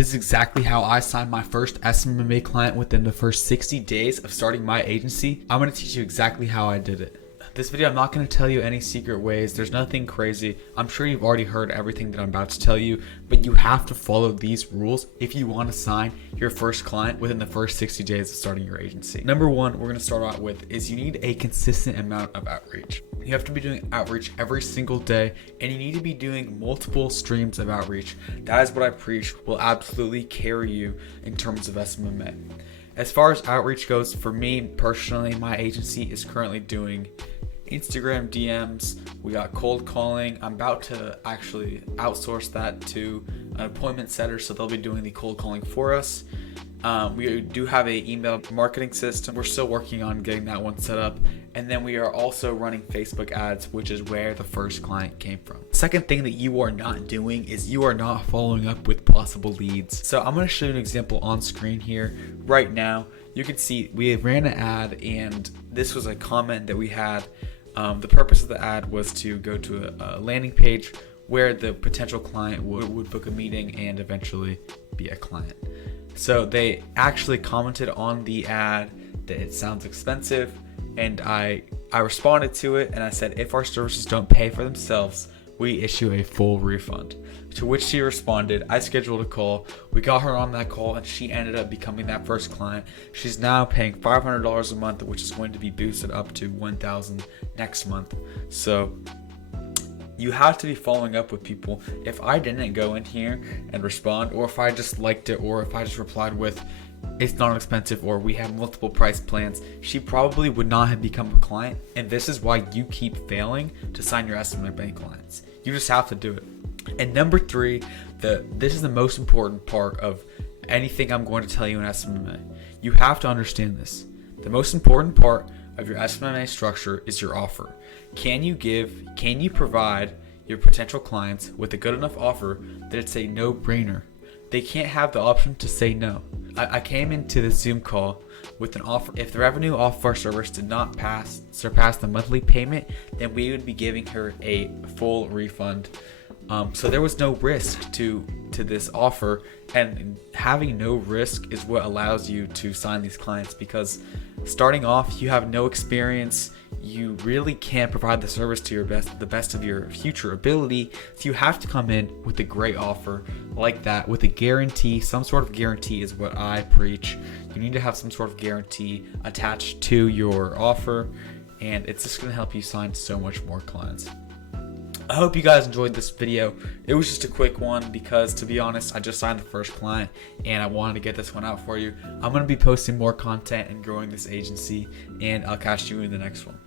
This is exactly how I signed my first SMMA client within the first 60 days of starting my agency. I'm going to teach you exactly how I did it. This video, I'm not going to tell you any secret ways. There's nothing crazy. I'm sure you've already heard everything that I'm about to tell you, but you have to follow these rules if you want to sign your first client within the first 60 days of starting your agency. Number one, we're going to start out with is you need a consistent amount of outreach. You have to be doing outreach every single day, and you need to be doing multiple streams of outreach. That is what I preach will absolutely carry you in terms of SMMA. As far as outreach goes, for me personally, my agency is currently doing Instagram DMs. We got cold calling. I'm about to actually outsource that to an appointment setter, so they'll be doing the cold calling for us. We do have an email marketing system. We're still working on getting that one set up. And then we are also running Facebook ads, which is where the first client came from. Second thing that you are not doing is you are not following up with possible leads. So I'm going to show you an example on screen here right now. You can see we ran an ad, and this was a comment that we had. The purpose of the ad was to go to a landing page where the potential client would book a meeting and eventually be a client. So they actually commented on the ad that it sounds expensive, and I responded to it, and I said, if our services don't pay for themselves, we issue a full refund. To which she responded. I scheduled a call. We got her on that call, and she ended up becoming that first client. She's now paying $500 a month, which is going to be boosted up to $1,000 next month. So you have to be following up with people. If I didn't go in here and respond, or if I just liked it, or if I just replied with, it's not expensive, or we have multiple price plans, she probably would not have become a client. And this is why you keep failing to sign your SMMA clients. You just have to do it. And number three, this is the most important part of anything I'm going to tell you in SMMA. You have to understand this. The most important part of your SMMA structure is your offer. Can you provide your potential clients with a good enough offer that it's a no-brainer? They can't have the option to say no. I came into the Zoom call with an offer. If the revenue off of our service did not surpass the monthly payment, then we would be giving her a full refund. So there was no risk to this offer, and having no risk is what allows you to sign these clients, because starting off, you have no experience. You really can't provide the service to the best of your future ability. So you have to come in with a great offer like that, with a guarantee. Some sort of guarantee is what I preach. You need to have some sort of guarantee attached to your offer, and it's just going to help you sign so much more clients. I hope you guys enjoyed this video. It was just a quick one because, to be honest, I just signed the first client and I wanted to get this one out for you. I'm going to be posting more content and growing this agency, and I'll catch you in the next one.